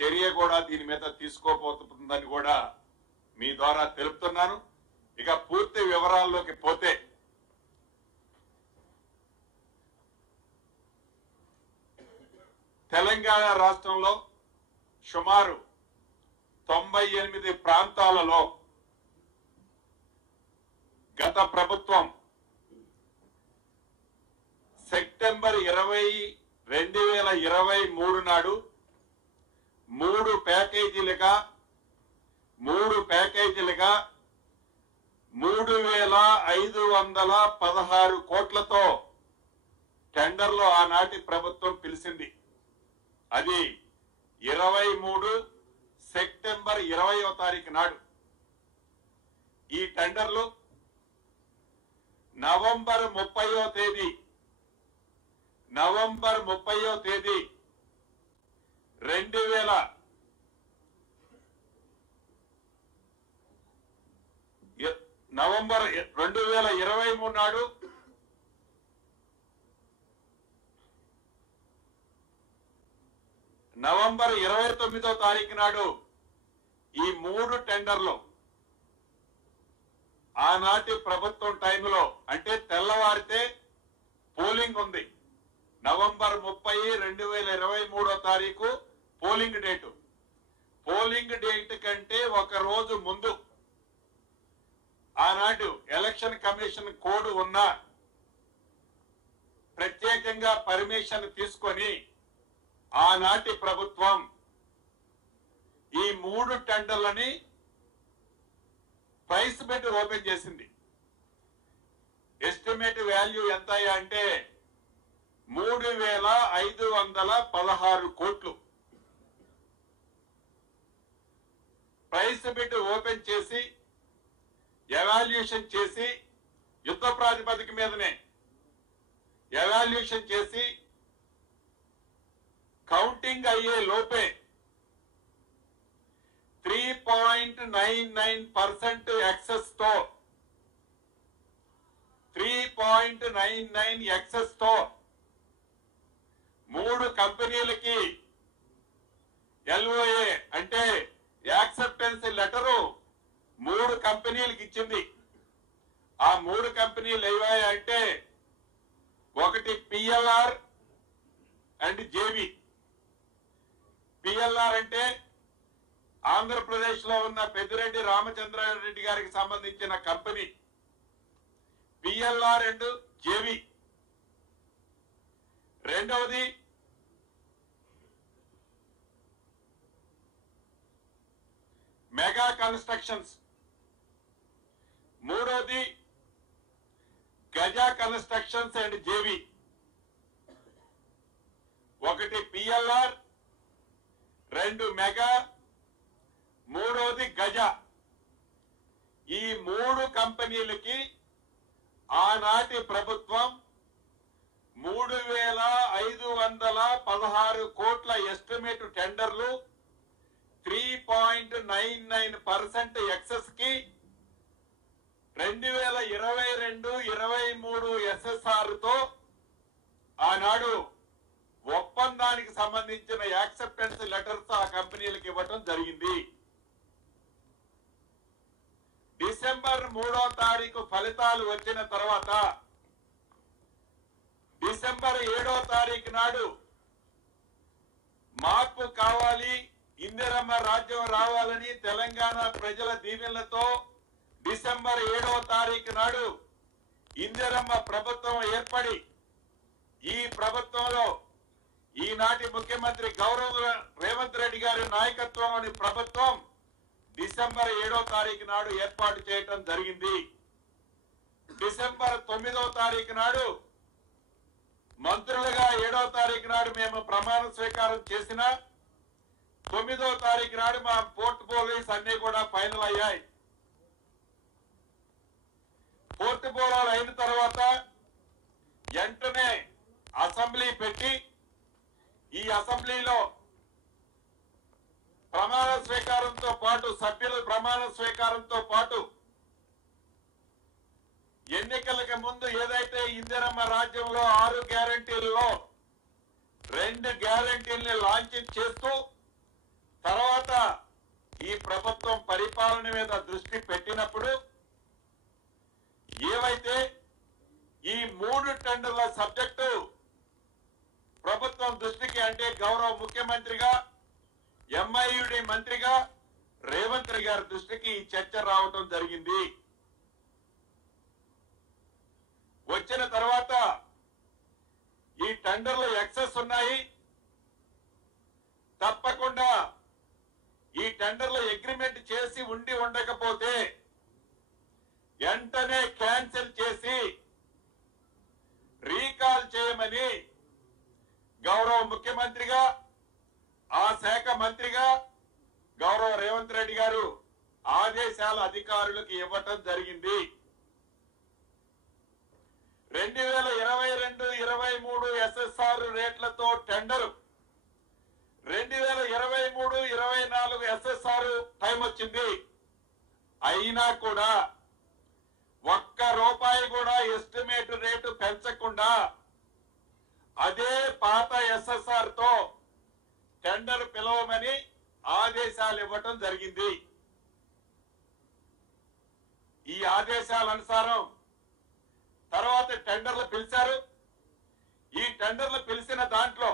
చర్య కూడా దీని మీద తీసుకోబోతుందని కూడా మీ ద్వారా తెలుపుతున్నాను. ఇక పూర్తి వివరాల్లోకి పోతే తెలంగాణ రాష్ట్రంలో సుమారు 98 ప్రాంతాలలో గత ప్రభుత్వం సెప్టెంబర్ 20, 2023 నాడు 3 ప్యాకేజీలుగా 3,516 కోట్లతో టెండర్లు ఆనాటి ప్రభుత్వం పిలిచింది. అది 23 సెప్టెంబర్ 20వ తారీఖు నాడు. ఈ టెండర్లు నవంబర్ 30వ తేదీ 2023 నాడు నవంబర్ 29వ తారీఖు నాడు ఈ 3 టెండర్లు ఆనాటి ప్రభుత్వం టైంలో, అంటే తెల్లవారితే పోలింగ్ ఉంది. నవంబర్ 30, 2023వ తారీఖు పోలింగ్ డేటు. పోలింగ్ డేట్ కంటే ఒక రోజు ముందు ఆనాడు ఎలక్షన్ కమిషన్ కోడ్ ఉన్న ప్రత్యేకంగా పర్మిషన్ తీసుకొని ఆనాటి ప్రభుత్వం ఈ 3 టెండర్లని ప్రైస్ పెట్టి ఓపెన్ చేసింది. ఎస్టిమేట్ వాల్యూ ఎంత అంటే 3,516 కోట్లు. ప్రైస్ పెట్టి ఓపెన్ చేసి ఎవాల్యుయేషన్ చేసి యుద్ధ ప్రాతిపదిక మీదనే ఎవాల్యుయేషన్ చేసి కౌంటింగ్ అయ్యే లోపే 3.99% ఎక్సెస్ తో 3.99 ఎక్సెస్ తో 3 కంపెనీలకి LOA అంటే యాక్సెప్టెన్స్ లెటరు 3 కంపెనీలకు ఇచ్చింది. ఆ 3 కంపెనీలు ఏవాయి అంటే ఒకటి PLR అండ్ JV. PLR అంటే ఆంధ్రప్రదేశ్ లో ఉన్న పెద్దిరెడ్డి రామచంద్రారెడ్డి గారికి సంబంధించిన కంపెనీ. PLR and JV. రెండవది మెగా కన్స్ట్రక్షన్స్. మూడవది గజా కన్స్ట్రక్షన్స్ అండ్ JV. ఒకటి PLR, 2 మెగా, మూడవది గజా. ఈ 3 కంపెనీలకి ఆనాటి ప్రభుత్వం 3,516 కోట్ల ఎస్టిమేట్ టెండర్లు 3.99% ఎక్సెస్ కి 2022-23 SSR తో ఆనాడు ఒప్పందానికి సంబంధించిన యాక్సెప్టెన్స్ లెటర్స్ ఆ కంపెనీలకు ఇవ్వటం జరిగింది. డిసెంబర్ 3వ తారీఖు ఫలితాలు వచ్చిన తర్వాత డిసెంబర్ 7వ తారీఖు నాడు మార్పు కావాలి, ఇందిరమ్మ రాజ్యం రావాలని తెలంగాణ ప్రజల దీవెనలతో డిసెంబర్ 7వ తారీఖు నాడు ఇందిరమ్మ ప్రభుత్వం ఏర్పడి ఈ ప్రభుత్వంలో ఈనాటి ముఖ్యమంత్రి గౌరవ రేవంత్ రెడ్డి గారి నాయకత్వంలోని ప్రభుత్వం డిసెంబర్ 7వ తారీఖు నాడు ఏర్పాటు చేయటం జరిగింది. డిసెంబర్ 9వ తారీఖు నాడు మంత్రులుగా 7వ తారీఖు నాడు మేము ప్రమాణ స్వీకారం చేసిన 9వ తారీఖు నాడు మా పోర్ట్ఫోలియోస్ అన్ని కూడా ఫైనల్ అయ్యాయి. పోర్ట్ఫోలియోలు అయిన తర్వాత వెంటనే అసెంబ్లీ పెట్టి ఈ అసెంబ్లీలో ప్రమాణ స్వీకారంతో పాటు సభ్యుల ప్రమాణ స్వీకారంతో పాటు ఎన్నికలకు ముందు ఏదైతే ఇందిరమ్మ రాజ్యంలో 6 గ్యారంటీలలో 2 గ్యారంటీల్ని లాంచ్ చేస్తూ ప్రభుత్వం పరిపాలన మీద దృష్టి పెట్టినప్పుడు ఏవైతే ఈ 3 టెండర్ల సబ్జెక్టు ప్రభుత్వం దృష్టికి అంటే గౌరవ ముఖ్యమంత్రిగా ఎంఐయుడి మంత్రిగా రేవంత్ రెడ్డి గారి దృష్టికి ఈ చర్చ రావటం జరిగింది. వచ్చిన తర్వాత ఈ టెండర్లు ఎక్సెస్ ఉన్నాయి, తప్పకుండా ఈ టెండర్లు అగ్రిమెంట్ చేసి ఉండకపోతే వెంటనే క్యాన్సిల్ చేసి రీకాల్ చేయమని గౌరవ ముఖ్యమంత్రిగా ఆ శాఖ మంత్రిగా గౌరవ రేవంత్ రెడ్డి గారు ఆదేశాలు అధికారులకు ఇవ్వటం జరిగింది. 2022-23 ఎస్ఎస్ఆర్ రేట్లతో టెండర్ 2023-24 ఎస్ఎస్ఆర్ టైం వచ్చింది. అయినా కూడా ₹1 కూడా ఎస్టిమేట్ రేటు పెంచకుండా అదే పాత ఎస్ఎస్ఆర్ తో టెండర్ పిలవమని ఆదేశాలు ఇవ్వటం జరిగింది. ఈ ఆదేశాల అనుసారం తర్వాత టెండర్లు పిలిచారు. ఈ టెండర్లు పిలిచిన దాంట్లో